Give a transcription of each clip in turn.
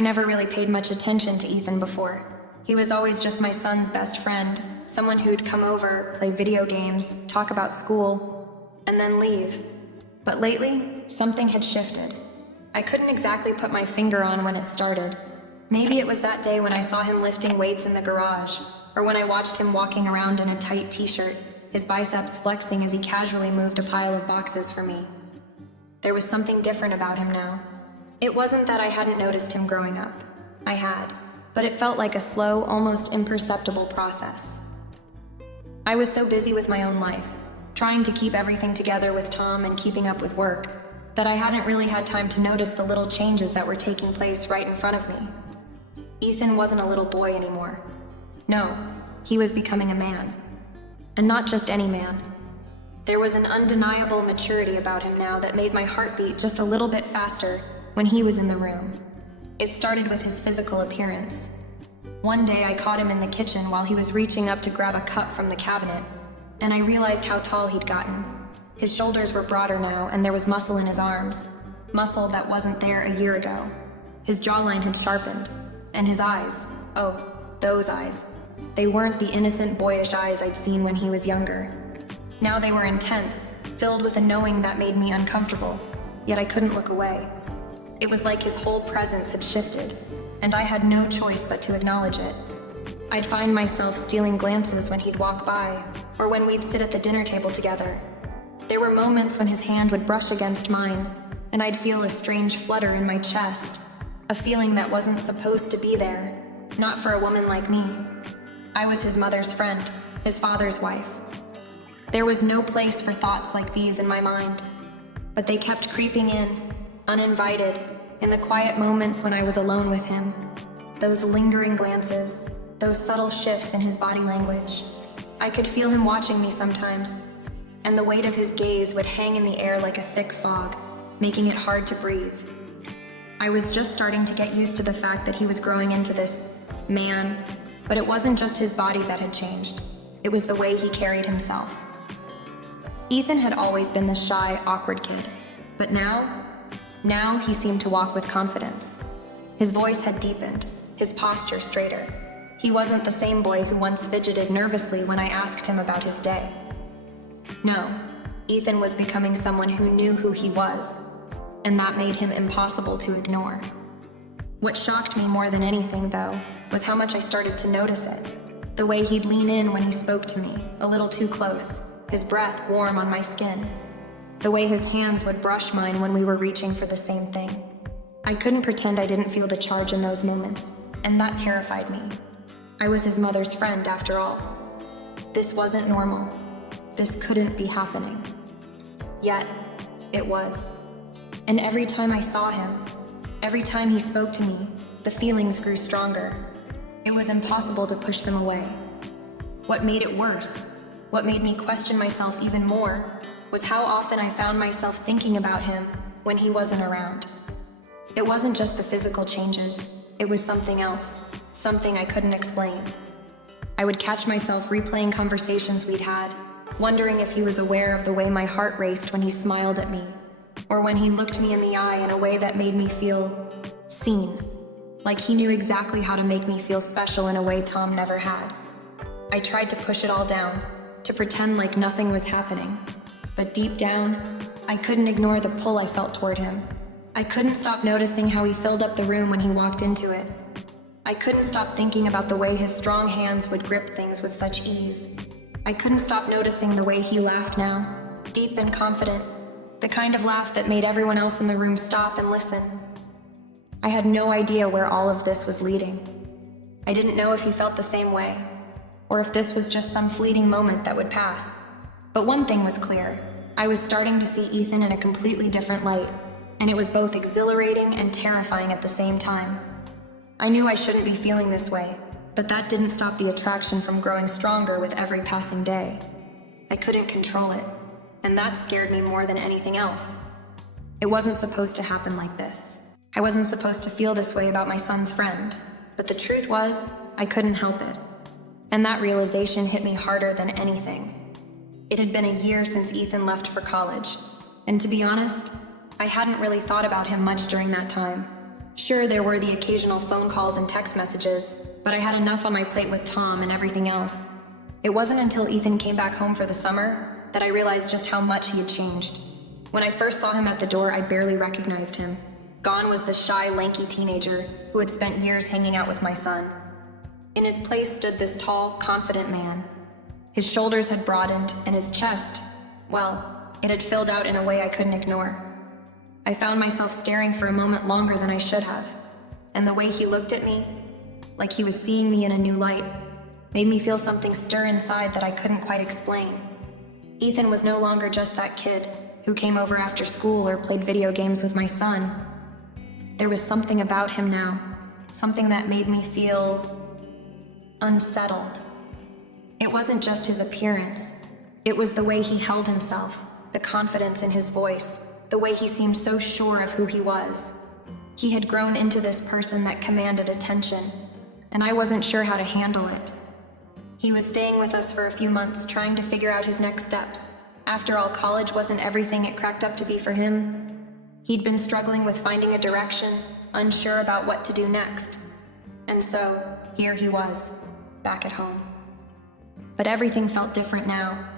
I never really paid much attention to Ethan before. He was always just my son's best friend, someone who'd come over, play video games, talk about school, and then leave. But lately, something had shifted. I couldn't exactly put my finger on when it started. Maybe it was that day when I saw him lifting weights in the garage, or when I watched him walking around in a tight t-shirt, his biceps flexing as he casually moved a pile of boxes for me. There was something different about him now. It wasn't that I hadn't noticed him growing up. I had, but it felt like a slow, almost imperceptible process. I was so busy with my own life, trying to keep everything together with Tom and keeping up with work, that I hadn't really had time to notice the little changes that were taking place right in front of me. Ethan wasn't a little boy anymore. No, he was becoming a man. And not just any man. There was an undeniable maturity about him now that made my heart beat just a little bit faster when he was in the room. It started with his physical appearance. One day I caught him in the kitchen while he was reaching up to grab a cup from the cabinet, and I realized how tall he'd gotten. His shoulders were broader now, and there was muscle in his arms, muscle that wasn't there a year ago. His jawline had sharpened, and his eyes, oh, those eyes. They weren't the innocent, boyish eyes I'd seen when he was younger. Now they were intense, filled with a knowing that made me uncomfortable, yet I couldn't look away. It was like his whole presence had shifted, and I had no choice but to acknowledge it. I'd find myself stealing glances when he'd walk by, or when we'd sit at the dinner table together. There were moments when his hand would brush against mine, and I'd feel a strange flutter in my chest, a feeling that wasn't supposed to be there, not for a woman like me. I was his mother's friend, his father's wife. There was no place for thoughts like these in my mind, but they kept creeping in, uninvited, in the quiet moments when I was alone with him. Those lingering glances, those subtle shifts in his body language. I could feel him watching me sometimes, and the weight of his gaze would hang in the air like a thick fog, making it hard to breathe. I was just starting to get used to the fact that he was growing into this man, but it wasn't just his body that had changed. It was the way he carried himself. Ethan had always been the shy, awkward kid, but now he seemed to walk with confidence. His voice had deepened, his posture straighter. He wasn't the same boy who once fidgeted nervously when I asked him about his day. No, Ethan was becoming someone who knew who he was, and that made him impossible to ignore. What shocked me more than anything, though, was how much I started to notice it. The way he'd lean in when he spoke to me, a little too close, his breath warm on my skin. The way his hands would brush mine when we were reaching for the same thing. I couldn't pretend I didn't feel the charge in those moments, and that terrified me. I was his mother's friend, after all. This wasn't normal. This couldn't be happening. Yet, it was. And every time I saw him, every time he spoke to me, the feelings grew stronger. It was impossible to push them away. What made it worse, what made me question myself even more, was how often I found myself thinking about him when he wasn't around. It wasn't just the physical changes, it was something else, something I couldn't explain. I would catch myself replaying conversations we'd had, wondering if he was aware of the way my heart raced when he smiled at me, or when he looked me in the eye in a way that made me feel seen, like he knew exactly how to make me feel special in a way Tom never had. I tried to push it all down, to pretend like nothing was happening. But deep down, I couldn't ignore the pull I felt toward him. I couldn't stop noticing how he filled up the room when he walked into it. I couldn't stop thinking about the way his strong hands would grip things with such ease. I couldn't stop noticing the way he laughed now, deep and confident, the kind of laugh that made everyone else in the room stop and listen. I had no idea where all of this was leading. I didn't know if he felt the same way, or if this was just some fleeting moment that would pass. But one thing was clear. I was starting to see Ethan in a completely different light, and it was both exhilarating and terrifying at the same time. I knew I shouldn't be feeling this way, but that didn't stop the attraction from growing stronger with every passing day. I couldn't control it, and that scared me more than anything else. It wasn't supposed to happen like this. I wasn't supposed to feel this way about my son's friend, but the truth was, I couldn't help it. And that realization hit me harder than anything. It had been a year since Ethan left for college, and to be honest, I hadn't really thought about him much during that time. Sure, there were the occasional phone calls and text messages, but I had enough on my plate with Tom and everything else. It wasn't until Ethan came back home for the summer that I realized just how much he had changed. When I first saw him at the door, I barely recognized him. Gone was the shy, lanky teenager who had spent years hanging out with my son. In his place stood this tall, confident man. His shoulders had broadened, and his chest, well, it had filled out in a way I couldn't ignore. I found myself staring for a moment longer than I should have, and the way he looked at me, like he was seeing me in a new light, made me feel something stir inside that I couldn't quite explain. Ethan was no longer just that kid who came over after school or played video games with my son. There was something about him now, something that made me feel unsettled. It wasn't just his appearance. It was the way he held himself, the confidence in his voice, the way he seemed so sure of who he was. He had grown into this person that commanded attention, and I wasn't sure how to handle it. He was staying with us for a few months, trying to figure out his next steps. After all, college wasn't everything it cracked up to be for him. He'd been struggling with finding a direction, unsure about what to do next. And so, here he was, back at home. But everything felt different now.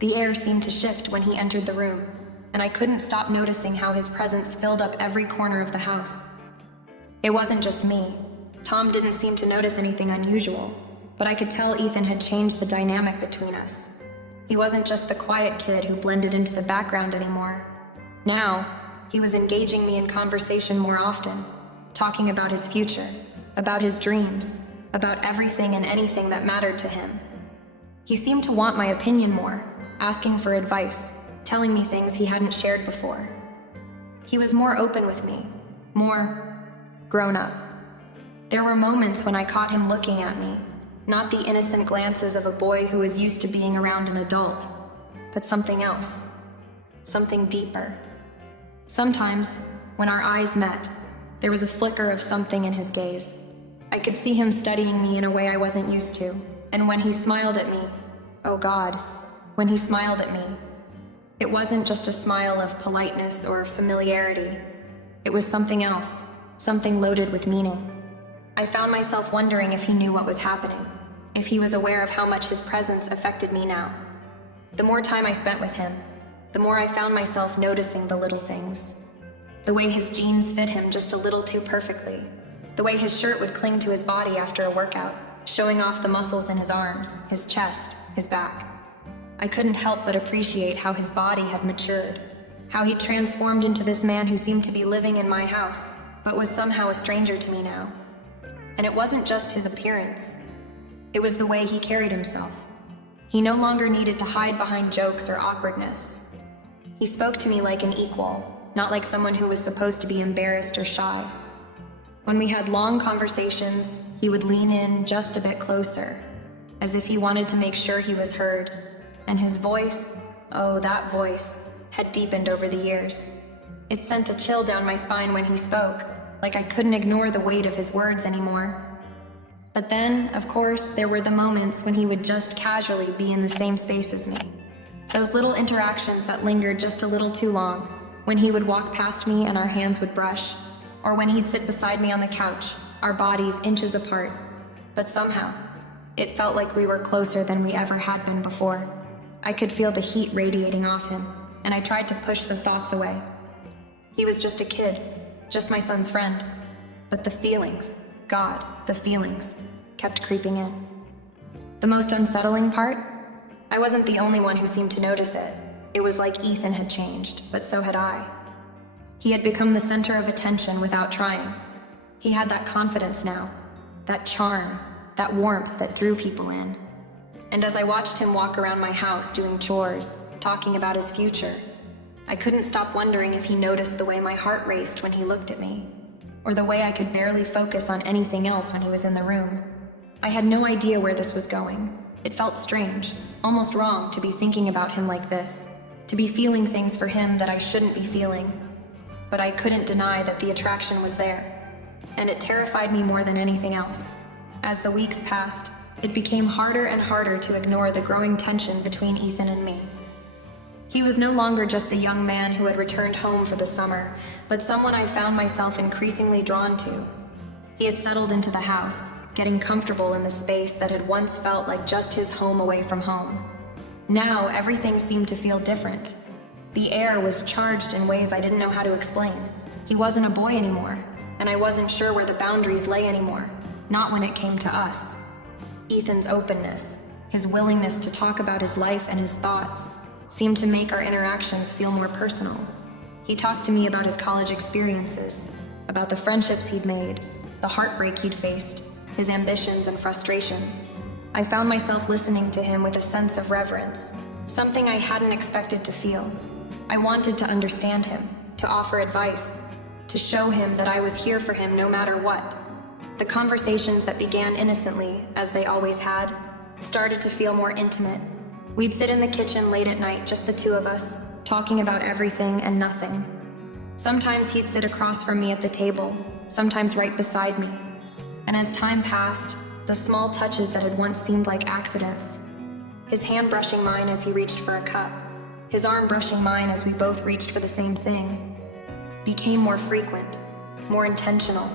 The air seemed to shift when he entered the room, and I couldn't stop noticing how his presence filled up every corner of the house. It wasn't just me. Tom didn't seem to notice anything unusual, but I could tell Ethan had changed the dynamic between us. He wasn't just the quiet kid who blended into the background anymore. Now, he was engaging me in conversation more often, talking about his future, about his dreams, about everything and anything that mattered to him. He seemed to want my opinion more, asking for advice, telling me things he hadn't shared before. He was more open with me, more grown up. There were moments when I caught him looking at me, not the innocent glances of a boy who was used to being around an adult, but something else, something deeper. Sometimes, when our eyes met, there was a flicker of something in his gaze. I could see him studying me in a way I wasn't used to, and when he smiled at me, oh God, when he smiled at me, it wasn't just a smile of politeness or familiarity. It was something else, something loaded with meaning. I found myself wondering if he knew what was happening, if he was aware of how much his presence affected me now. The more time I spent with him, the more I found myself noticing the little things. The way his jeans fit him just a little too perfectly. The way his shirt would cling to his body after a workout, showing off the muscles in his arms, his chest, his back. I couldn't help but appreciate how his body had matured, how he'd transformed into this man who seemed to be living in my house, but was somehow a stranger to me now. And it wasn't just his appearance. It was the way he carried himself. He no longer needed to hide behind jokes or awkwardness. He spoke to me like an equal, not like someone who was supposed to be embarrassed or shy. When we had long conversations, he would lean in just a bit closer, as if he wanted to make sure he was heard. And his voice, oh, that voice, had deepened over the years. It sent a chill down my spine when he spoke, like I couldn't ignore the weight of his words anymore. But then, of course, there were the moments when he would just casually be in the same space as me. Those little interactions that lingered just a little too long, when he would walk past me and our hands would brush, or when he'd sit beside me on the couch, our bodies inches apart. But somehow, it felt like we were closer than we ever had been before. I could feel the heat radiating off him, and I tried to push the thoughts away. He was just a kid, just my son's friend. But the feelings, God, the feelings, kept creeping in. The most unsettling part? I wasn't the only one who seemed to notice it. It was like Ethan had changed, but so had I. He had become the center of attention without trying. He had that confidence now, that charm, that warmth that drew people in. And as I watched him walk around my house doing chores, talking about his future, I couldn't stop wondering if he noticed the way my heart raced when he looked at me, or the way I could barely focus on anything else when he was in the room. I had no idea where this was going. It felt strange, almost wrong to be thinking about him like this, to be feeling things for him that I shouldn't be feeling. But I couldn't deny that the attraction was there, and it terrified me more than anything else. As the weeks passed, it became harder and harder to ignore the growing tension between Ethan and me. He was no longer just the young man who had returned home for the summer, but someone I found myself increasingly drawn to. He had settled into the house, getting comfortable in the space that had once felt like just his home away from home. Now, everything seemed to feel different. The air was charged in ways I didn't know how to explain. He wasn't a boy anymore, and I wasn't sure where the boundaries lay anymore, not when it came to us. Ethan's openness, his willingness to talk about his life and his thoughts, seemed to make our interactions feel more personal. He talked to me about his college experiences, about the friendships he'd made, the heartbreak he'd faced, his ambitions and frustrations. I found myself listening to him with a sense of reverence, something I hadn't expected to feel. I wanted to understand him, to offer advice, to show him that I was here for him no matter what. The conversations that began innocently, as they always had, started to feel more intimate. We'd sit in the kitchen late at night, just the two of us, talking about everything and nothing. Sometimes he'd sit across from me at the table, sometimes right beside me. And as time passed, the small touches that had once seemed like accidents, his hand brushing mine as he reached for a cup, his arm brushing mine as we both reached for the same thing, became more frequent, more intentional.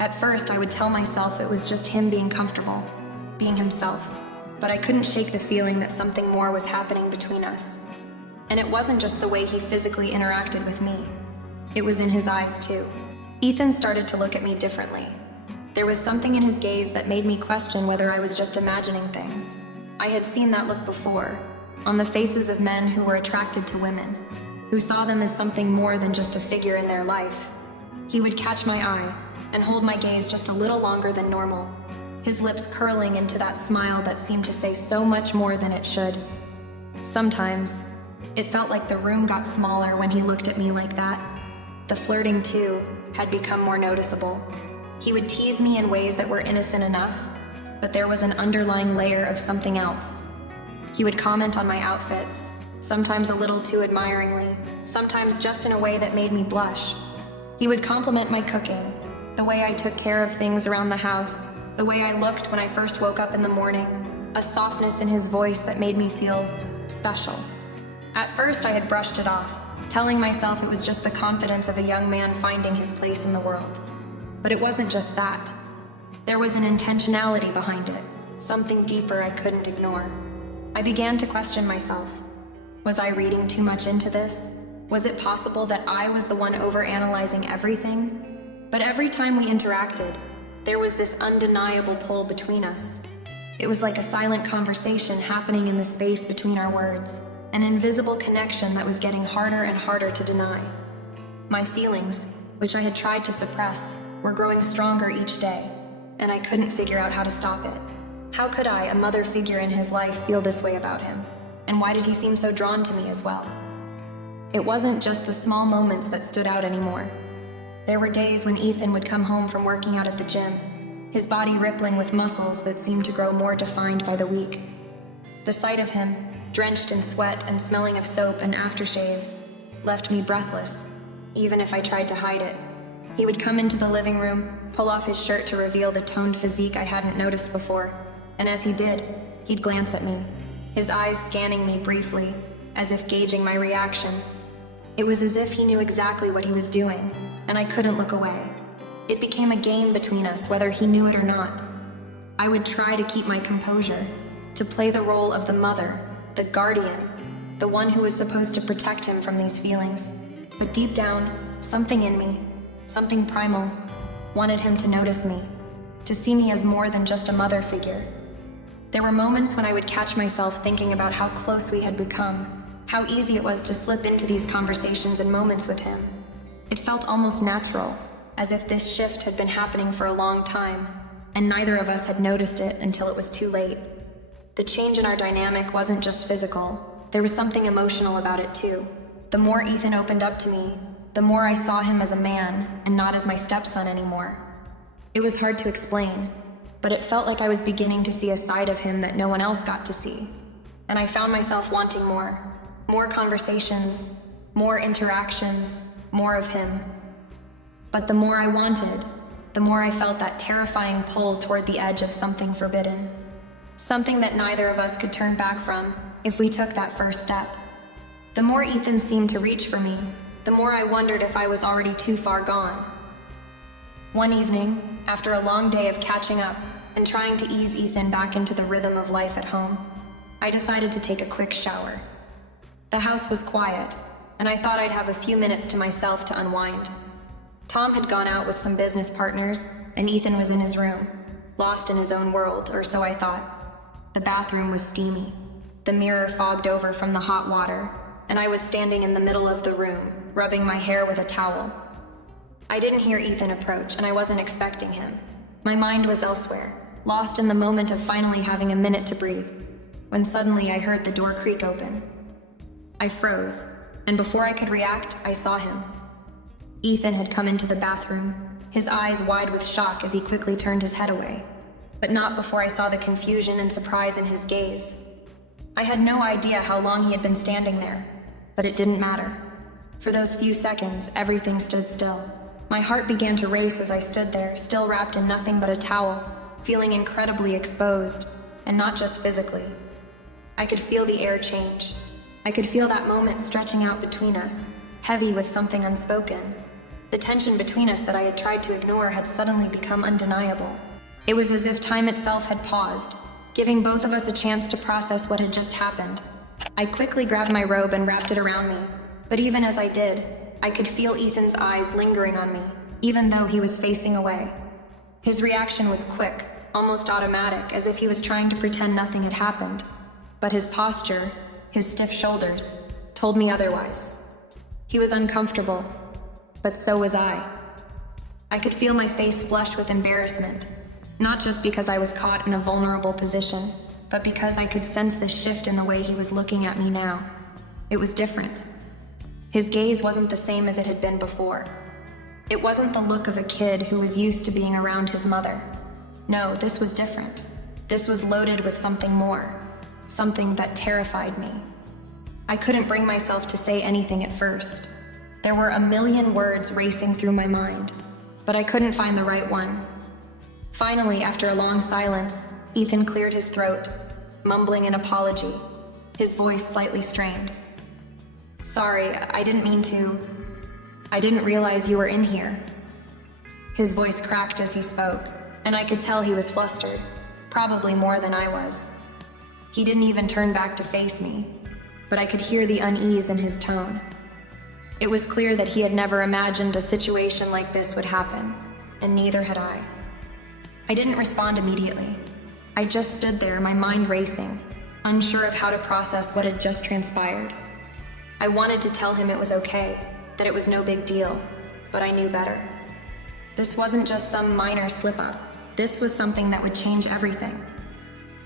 At first, I would tell myself it was just him being comfortable, being himself. But I couldn't shake the feeling that something more was happening between us. And it wasn't just the way he physically interacted with me. It was in his eyes too. Ethan started to look at me differently. There was something in his gaze that made me question whether I was just imagining things. I had seen that look before, on the faces of men who were attracted to women, who saw them as something more than just a figure in their life. He would catch my eye and hold my gaze just a little longer than normal, his lips curling into that smile that seemed to say so much more than it should. Sometimes, it felt like the room got smaller when he looked at me like that. The flirting, too, had become more noticeable. He would tease me in ways that were innocent enough, but there was an underlying layer of something else. He would comment on my outfits, sometimes a little too admiringly, sometimes just in a way that made me blush. He would compliment my cooking, the way I took care of things around the house, the way I looked when I first woke up in the morning, a softness in his voice that made me feel special. At first, I had brushed it off, telling myself it was just the confidence of a young man finding his place in the world. But it wasn't just that. There was an intentionality behind it, something deeper I couldn't ignore. I began to question myself. Was I reading too much into this? Was it possible that I was the one overanalyzing everything? But every time we interacted, there was this undeniable pull between us. It was like a silent conversation happening in the space between our words, an invisible connection that was getting harder and harder to deny. My feelings, which I had tried to suppress, were growing stronger each day, and I couldn't figure out how to stop it. How could I, a mother figure in his life, feel this way about him? And why did he seem so drawn to me as well? It wasn't just the small moments that stood out anymore. There were days when Ethan would come home from working out at the gym, his body rippling with muscles that seemed to grow more defined by the week. The sight of him, drenched in sweat and smelling of soap and aftershave, left me breathless, even if I tried to hide it. He would come into the living room, pull off his shirt to reveal the toned physique I hadn't noticed before, and as he did, he'd glance at me, his eyes scanning me briefly, as if gauging my reaction. It was as if he knew exactly what he was doing, and I couldn't look away. It became a game between us, whether he knew it or not. I would try to keep my composure, to play the role of the mother, the guardian, the one who was supposed to protect him from these feelings. But deep down, something in me, something primal, wanted him to notice me, to see me as more than just a mother figure. There were moments when I would catch myself thinking about how close we had become, how easy it was to slip into these conversations and moments with him. It felt almost natural, as if this shift had been happening for a long time, and neither of us had noticed it until it was too late. The change in our dynamic wasn't just physical, there was something emotional about it too. The more Ethan opened up to me, the more I saw him as a man and not as my stepson anymore. It was hard to explain, but it felt like I was beginning to see a side of him that no one else got to see. And I found myself wanting more conversations, more interactions, more of him. But the more I wanted, the more I felt that terrifying pull toward the edge of something forbidden. Something that neither of us could turn back from if we took that first step. The more Ethan seemed to reach for me, the more I wondered if I was already too far gone. One evening, after a long day of catching up and trying to ease Ethan back into the rhythm of life at home, I decided to take a quick shower. The house was quiet, and I thought I'd have a few minutes to myself to unwind. Tom had gone out with some business partners, and Ethan was in his room, lost in his own world, or so I thought. The bathroom was steamy, the mirror fogged over from the hot water, and I was standing in the middle of the room, rubbing my hair with a towel. I didn't hear Ethan approach, and I wasn't expecting him. My mind was elsewhere, lost in the moment of finally having a minute to breathe, when suddenly I heard the door creak open. I froze, and before I could react, I saw him. Ethan had come into the bathroom, his eyes wide with shock as he quickly turned his head away, but not before I saw the confusion and surprise in his gaze. I had no idea how long he had been standing there, but it didn't matter. For those few seconds, everything stood still. My heart began to race as I stood there, still wrapped in nothing but a towel, feeling incredibly exposed, and not just physically. I could feel the air change. I could feel that moment stretching out between us, heavy with something unspoken. The tension between us that I had tried to ignore had suddenly become undeniable. It was as if time itself had paused, giving both of us a chance to process what had just happened. I quickly grabbed my robe and wrapped it around me, but even as I did, I could feel Ethan's eyes lingering on me, even though he was facing away. His reaction was quick, almost automatic, as if he was trying to pretend nothing had happened. But his posture, his stiff shoulders, told me otherwise. He was uncomfortable, but so was I. I could feel my face flush with embarrassment, not just because I was caught in a vulnerable position, but because I could sense the shift in the way he was looking at me now. It was different. His gaze wasn't the same as it had been before. It wasn't the look of a kid who was used to being around his mother. No, this was different. This was loaded with something more, something that terrified me. I couldn't bring myself to say anything at first. There were a million words racing through my mind, but I couldn't find the right one. Finally, after a long silence, Ethan cleared his throat, mumbling an apology, his voice slightly strained. "Sorry, I didn't mean to. I didn't realize you were in here." His voice cracked as he spoke, and I could tell he was flustered, probably more than I was. He didn't even turn back to face me, but I could hear the unease in his tone. It was clear that he had never imagined a situation like this would happen, and neither had I. I didn't respond immediately. I just stood there, my mind racing, unsure of how to process what had just transpired. I wanted to tell him it was okay, that it was no big deal, but I knew better. This wasn't just some minor slip-up. This was something that would change everything.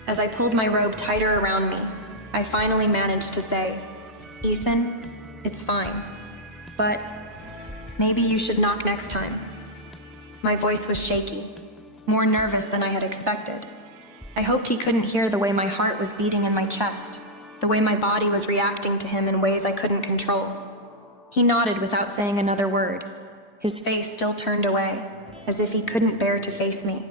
As I pulled my robe tighter around me, I finally managed to say, "Ethan, it's fine, but maybe you should knock next time." My voice was shaky, more nervous than I had expected. I hoped he couldn't hear the way my heart was beating in my chest, the way my body was reacting to him in ways I couldn't control. He nodded without saying another word, his face still turned away, as if he couldn't bear to face me.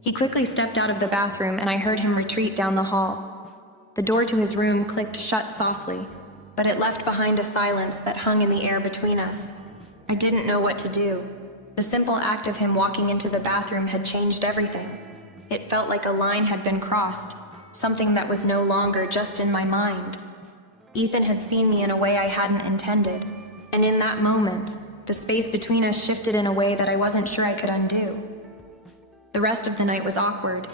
He quickly stepped out of the bathroom, and I heard him retreat down the hall. The door to his room clicked shut softly, but it left behind a silence that hung in the air between us. I didn't know what to do. The simple act of him walking into the bathroom had changed everything. It felt like a line had been crossed, something that was no longer just in my mind. Ethan had seen me in a way I hadn't intended, and in that moment, the space between us shifted in a way that I wasn't sure I could undo. The rest of the night was awkward.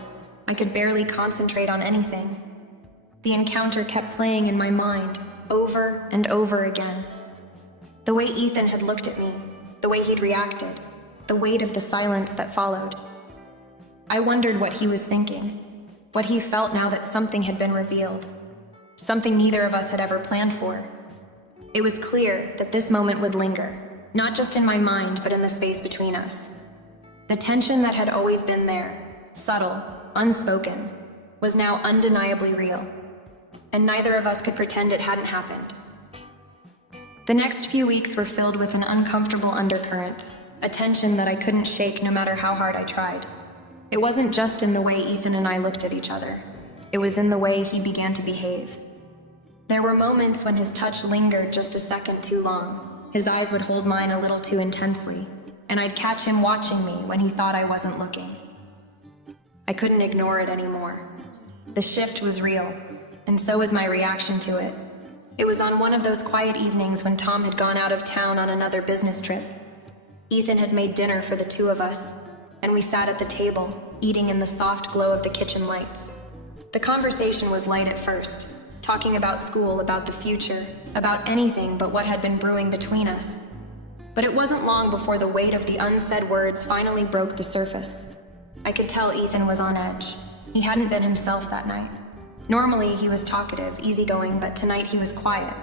I could barely concentrate on anything. The encounter kept playing in my mind, over and over again. The way Ethan had looked at me, the way he'd reacted, the weight of the silence that followed. I wondered what he was thinking, what he felt now that something had been revealed, something neither of us had ever planned for. It was clear that this moment would linger, not just in my mind, but in the space between us. The tension that had always been there, subtle, unspoken, was now undeniably real, and neither of us could pretend it hadn't happened. The next few weeks were filled with an uncomfortable undercurrent, a tension that I couldn't shake no matter how hard I tried. It wasn't just in the way Ethan and I looked at each other. It was in the way he began to behave. There were moments when his touch lingered just a second too long. His eyes would hold mine a little too intensely, and I'd catch him watching me when he thought I wasn't looking. I couldn't ignore it anymore. The shift was real, and so was my reaction to it. It was on one of those quiet evenings when Tom had gone out of town on another business trip. Ethan had made dinner for the two of us, and we sat at the table, eating in the soft glow of the kitchen lights. The conversation was light at first, talking about school, about the future, about anything but what had been brewing between us. But it wasn't long before the weight of the unsaid words finally broke the surface. I could tell Ethan was on edge. He hadn't been himself that night. Normally he was talkative, easygoing, but tonight he was quiet,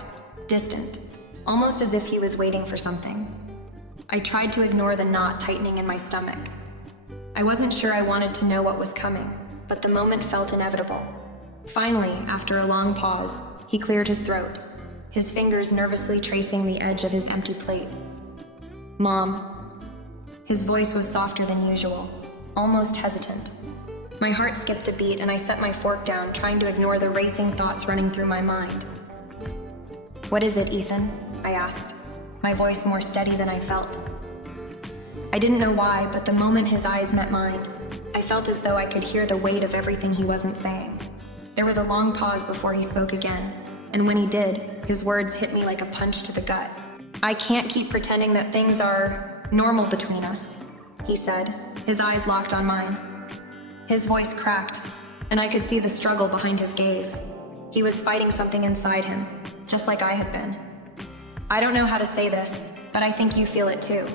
distant, almost as if he was waiting for something. I tried to ignore the knot tightening in my stomach. I wasn't sure I wanted to know what was coming, but the moment felt inevitable. Finally, after a long pause, he cleared his throat, his fingers nervously tracing the edge of his empty plate. "Mom." His voice was softer than usual, almost hesitant. My heart skipped a beat and I set my fork down, trying to ignore the racing thoughts running through my mind. "What is it, Ethan?" I asked, my voice more steady than I felt. I didn't know why, but the moment his eyes met mine, I felt as though I could hear the weight of everything he wasn't saying. There was a long pause before he spoke again, and when he did, his words hit me like a punch to the gut. "I can't keep pretending that things are normal between us," he said, his eyes locked on mine. His voice cracked, and I could see the struggle behind his gaze. He was fighting something inside him, just like I had been. "I don't know how to say this, but I think you feel it too.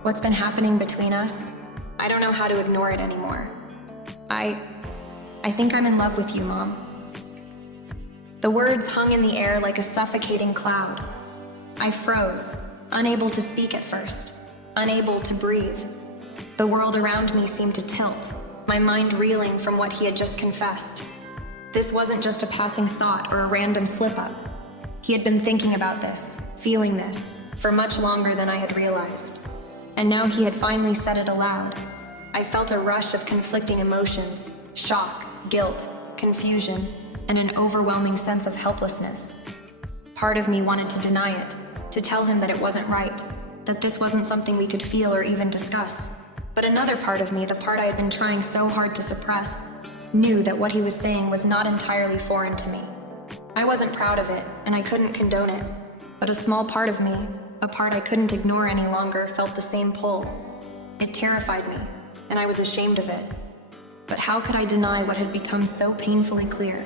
What's been happening between us, I don't know how to ignore it anymore. I think I'm in love with you, Mom." The words hung in the air like a suffocating cloud. I froze, unable to speak at first, unable to breathe. The world around me seemed to tilt, my mind reeling from what he had just confessed. This wasn't just a passing thought or a random slip-up. He had been thinking about this, feeling this, for much longer than I had realized. And now he had finally said it aloud. I felt a rush of conflicting emotions, shock, guilt, confusion, and an overwhelming sense of helplessness. Part of me wanted to deny it, to tell him that it wasn't right, that this wasn't something we could feel or even discuss. But another part of me, the part I had been trying so hard to suppress, knew that what he was saying was not entirely foreign to me. I wasn't proud of it, and I couldn't condone it, but a small part of me, a part I couldn't ignore any longer, felt the same pull. It terrified me, and I was ashamed of it. But how could I deny what had become so painfully clear?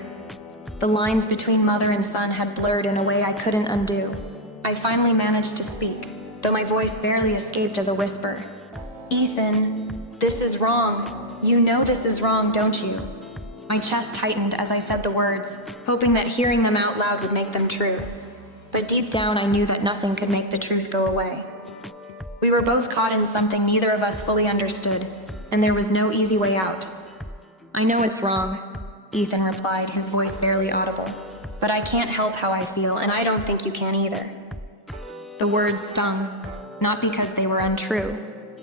The lines between mother and son had blurred in a way I couldn't undo. I finally managed to speak, though my voice barely escaped as a whisper. "Ethan, this is wrong. You know this is wrong, don't you?" My chest tightened as I said the words, hoping that hearing them out loud would make them true. But deep down I knew that nothing could make the truth go away. We were both caught in something neither of us fully understood, and there was no easy way out. "I know it's wrong," Ethan replied, his voice barely audible. "But I can't help how I feel, and I don't think you can either." The words stung, not because they were untrue,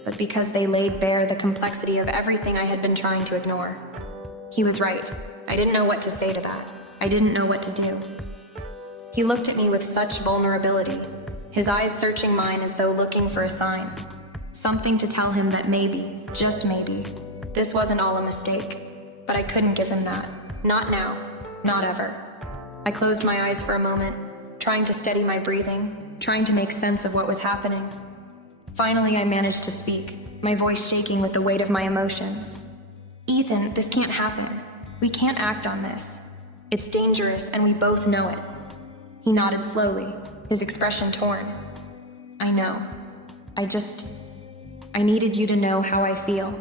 but because they laid bare the complexity of everything I had been trying to ignore. He was right. I didn't know what to say to that. I didn't know what to do. He looked at me with such vulnerability, his eyes searching mine as though looking for a sign. Something to tell him that maybe, just maybe, this wasn't all a mistake. But I couldn't give him that. Not now. Not ever. I closed my eyes for a moment, trying to steady my breathing, trying to make sense of what was happening. Finally, I managed to speak, my voice shaking with the weight of my emotions. "Ethan, this can't happen. We can't act on this. It's dangerous, and we both know it." He nodded slowly, his expression torn. "I know. I needed you to know how I feel.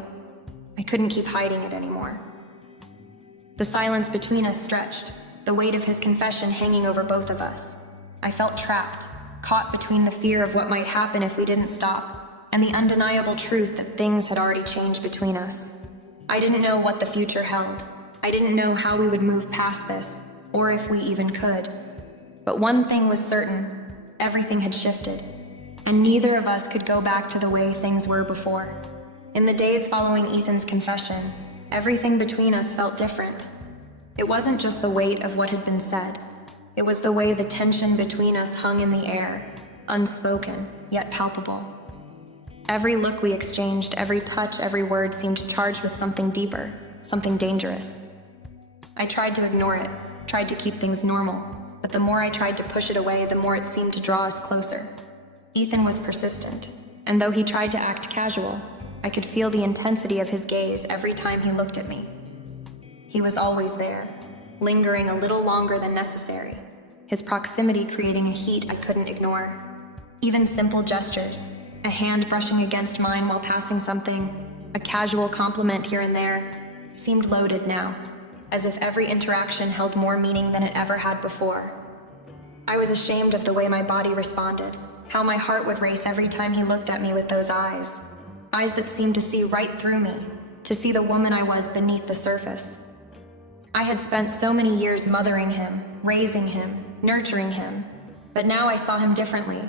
I couldn't keep hiding it anymore." The silence between us stretched, the weight of his confession hanging over both of us. I felt trapped, caught between the fear of what might happen if we didn't stop, and the undeniable truth that things had already changed between us. I didn't know what the future held. I didn't know how we would move past this, or if we even could. But one thing was certain, everything had shifted, and neither of us could go back to the way things were before. In the days following Ethan's confession, everything between us felt different. It wasn't just the weight of what had been said. It was the way the tension between us hung in the air, unspoken, yet palpable. Every look we exchanged, every touch, every word seemed charged with something deeper, something dangerous. I tried to ignore it, tried to keep things normal, but the more I tried to push it away, the more it seemed to draw us closer. Ethan was persistent, and though he tried to act casual, I could feel the intensity of his gaze every time he looked at me. He was always there, lingering a little longer than necessary, his proximity creating a heat I couldn't ignore. Even simple gestures, a hand brushing against mine while passing something, a casual compliment here and there, seemed loaded now, as if every interaction held more meaning than it ever had before. I was ashamed of the way my body responded, how my heart would race every time he looked at me with those eyes that seemed to see right through me, to see the woman I was beneath the surface. I had spent so many years mothering him, raising him, nurturing him, but now I saw him differently.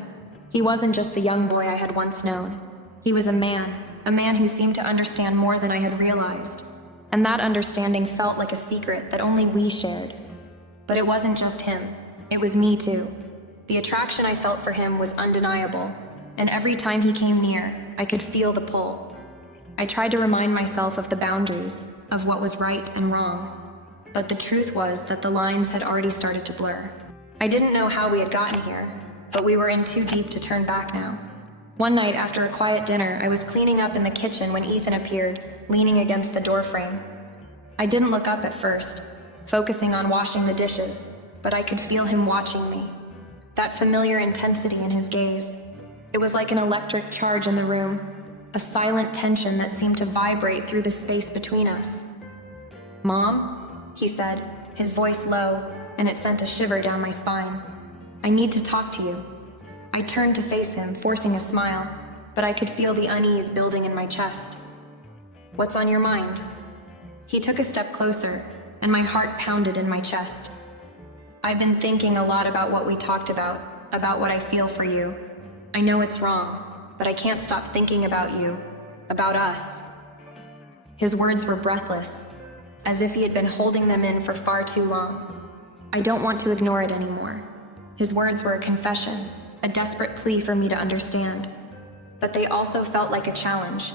He wasn't just the young boy I had once known. He was a man who seemed to understand more than I had realized, and that understanding felt like a secret that only we shared. But it wasn't just him, it was me too. The attraction I felt for him was undeniable, and every time he came near, I could feel the pull. I tried to remind myself of the boundaries, of what was right and wrong, but the truth was that the lines had already started to blur. I didn't know how we had gotten here, but we were in too deep to turn back now. One night after a quiet dinner, I was cleaning up in the kitchen when Ethan appeared, leaning against the doorframe. I didn't look up at first, focusing on washing the dishes, but I could feel him watching me. That familiar intensity in his gaze. It was like an electric charge in the room, a silent tension that seemed to vibrate through the space between us. "Mom?" he said, his voice low, and it sent a shiver down my spine. "I need to talk to you." I turned to face him, forcing a smile, but I could feel the unease building in my chest. "What's on your mind?" He took a step closer, and my heart pounded in my chest. "I've been thinking a lot about what we talked about what I feel for you. I know it's wrong, but I can't stop thinking about you, about us." His words were breathless, as if he had been holding them in for far too long. I don't want to ignore it anymore. His words were a confession, a desperate plea for me to understand. But they also felt like a challenge,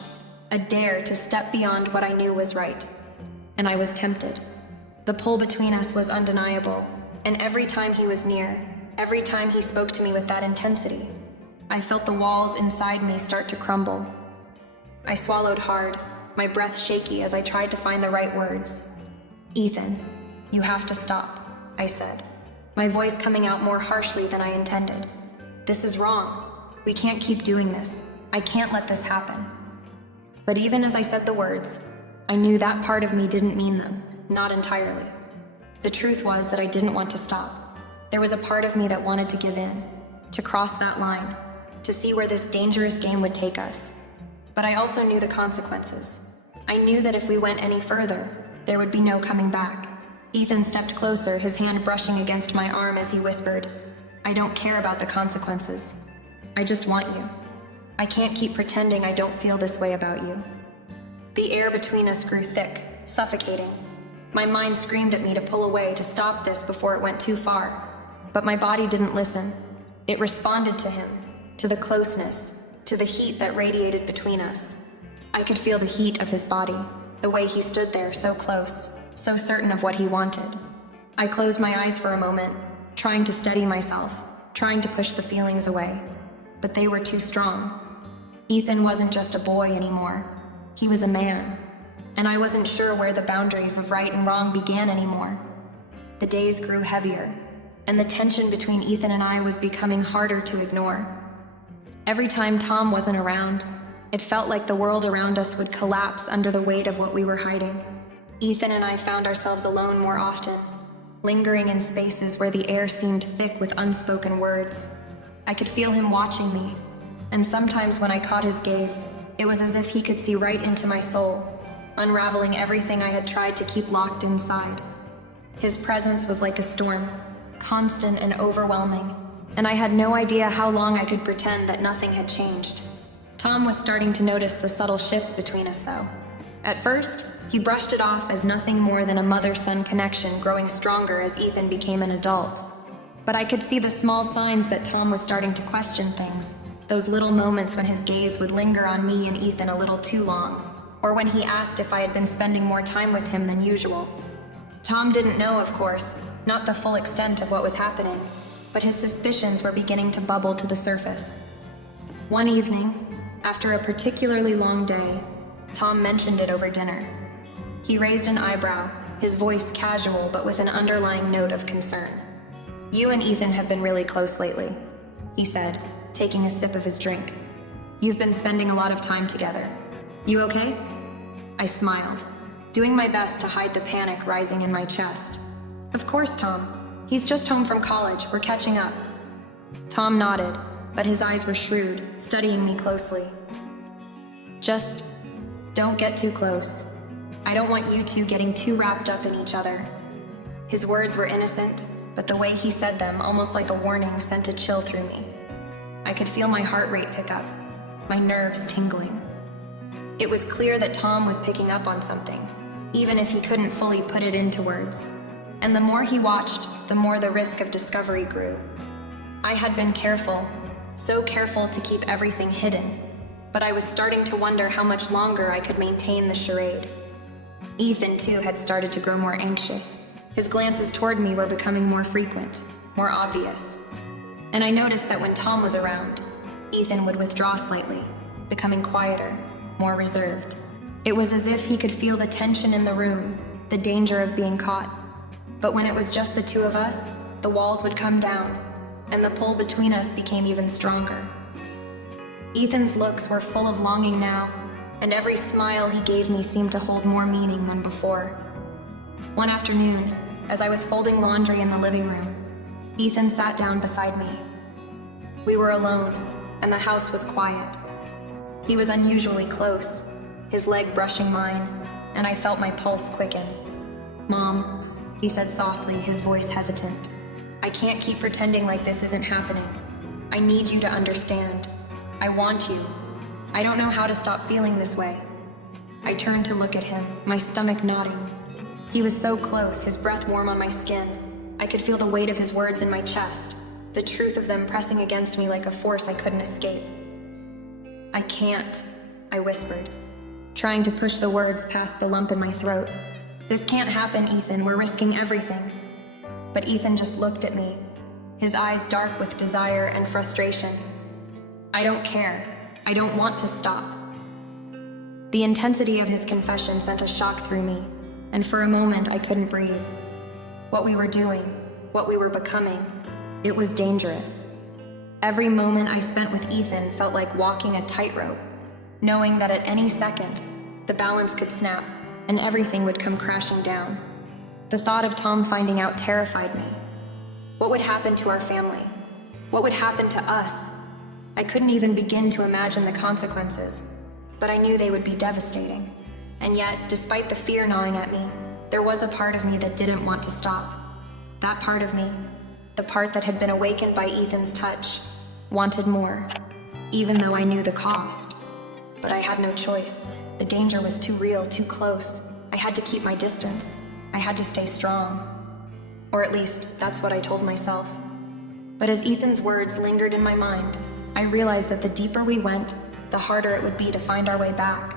a dare to step beyond what I knew was right. And I was tempted. The pull between us was undeniable, and every time he was near, every time he spoke to me with that intensity, I felt the walls inside me start to crumble. I swallowed hard, my breath shaky as I tried to find the right words. "Ethan, you have to stop," I said, my voice coming out more harshly than I intended. "This is wrong. We can't keep doing this. I can't let this happen." But even as I said the words, I knew that part of me didn't mean them, not entirely. The truth was that I didn't want to stop. There was a part of me that wanted to give in, to cross that line, to see where this dangerous game would take us. But I also knew the consequences. I knew that if we went any further, there would be no coming back. Ethan stepped closer, his hand brushing against my arm as he whispered, "I don't care about the consequences. I just want you. I can't keep pretending I don't feel this way about you." The air between us grew thick, suffocating. My mind screamed at me to pull away, to stop this before it went too far. But my body didn't listen. It responded to him, to the closeness, to the heat that radiated between us. I could feel the heat of his body, the way he stood there so close, so certain of what he wanted. I closed my eyes for a moment, trying to steady myself, trying to push the feelings away. But they were too strong. Ethan wasn't just a boy anymore. He was a man, and I wasn't sure where the boundaries of right and wrong began anymore. The days grew heavier, and the tension between Ethan and I was becoming harder to ignore. Every time Tom wasn't around, it felt like the world around us would collapse under the weight of what we were hiding. Ethan and I found ourselves alone more often, lingering in spaces where the air seemed thick with unspoken words. I could feel him watching me, and sometimes when I caught his gaze, it was as if he could see right into my soul, unraveling everything I had tried to keep locked inside. His presence was like a storm, constant and overwhelming, and I had no idea how long I could pretend that nothing had changed. Tom was starting to notice the subtle shifts between us, though. At first, he brushed it off as nothing more than a mother-son connection growing stronger as Ethan became an adult. But I could see the small signs that Tom was starting to question things. Those little moments when his gaze would linger on me and Ethan a little too long, or when he asked if I had been spending more time with him than usual. Tom didn't know, of course, not the full extent of what was happening, but his suspicions were beginning to bubble to the surface. One evening, after a particularly long day, Tom mentioned it over dinner. He raised an eyebrow, his voice casual but with an underlying note of concern. "You and Ethan have been really close lately," he said, taking a sip of his drink. "You've been spending a lot of time together. You okay?" I smiled, doing my best to hide the panic rising in my chest. "Of course, Tom. He's just home from college. We're catching up." Tom nodded, but his eyes were shrewd, studying me closely. "Just don't get too close. I don't want you two getting too wrapped up in each other." His words were innocent, but the way he said them, almost like a warning, sent a chill through me. I could feel my heart rate pick up, my nerves tingling. It was clear that Tom was picking up on something, even if he couldn't fully put it into words. And the more he watched, the more the risk of discovery grew. I had been careful, so careful to keep everything hidden, but I was starting to wonder how much longer I could maintain the charade. Ethan, too, had started to grow more anxious. His glances toward me were becoming more frequent, more obvious. And I noticed that when Tom was around, Ethan would withdraw slightly, becoming quieter, more reserved. It was as if he could feel the tension in the room, the danger of being caught. But when it was just the two of us, the walls would come down, and the pull between us became even stronger. Ethan's looks were full of longing now, and every smile he gave me seemed to hold more meaning than before. One afternoon, as I was folding laundry in the living room, Ethan sat down beside me. We were alone, and the house was quiet. He was unusually close, his leg brushing mine, and I felt my pulse quicken. "Mom," he said softly, his voice hesitant. "I can't keep pretending like this isn't happening. I need you to understand. I want you. I don't know how to stop feeling this way." I turned to look at him, my stomach knotting. He was so close, his breath warm on my skin. I could feel the weight of his words in my chest, the truth of them pressing against me like a force I couldn't escape. "I can't," I whispered, trying to push the words past the lump in my throat. "This can't happen, Ethan. We're risking everything." But Ethan just looked at me, his eyes dark with desire and frustration. "I don't care. I don't want to stop." The intensity of his confession sent a shock through me, and for a moment I couldn't breathe. What we were doing, what we were becoming, it was dangerous. Every moment I spent with Ethan felt like walking a tightrope, knowing that at any second, the balance could snap and everything would come crashing down. The thought of Tom finding out terrified me. What would happen to our family? What would happen to us? I couldn't even begin to imagine the consequences, but I knew they would be devastating. And yet, despite the fear gnawing at me, there was a part of me that didn't want to stop. That part of me, the part that had been awakened by Ethan's touch, wanted more, even though I knew the cost. But I had no choice. The danger was too real, too close. I had to keep my distance. I had to stay strong. Or at least, that's what I told myself. But as Ethan's words lingered in my mind, I realized that the deeper we went, the harder it would be to find our way back.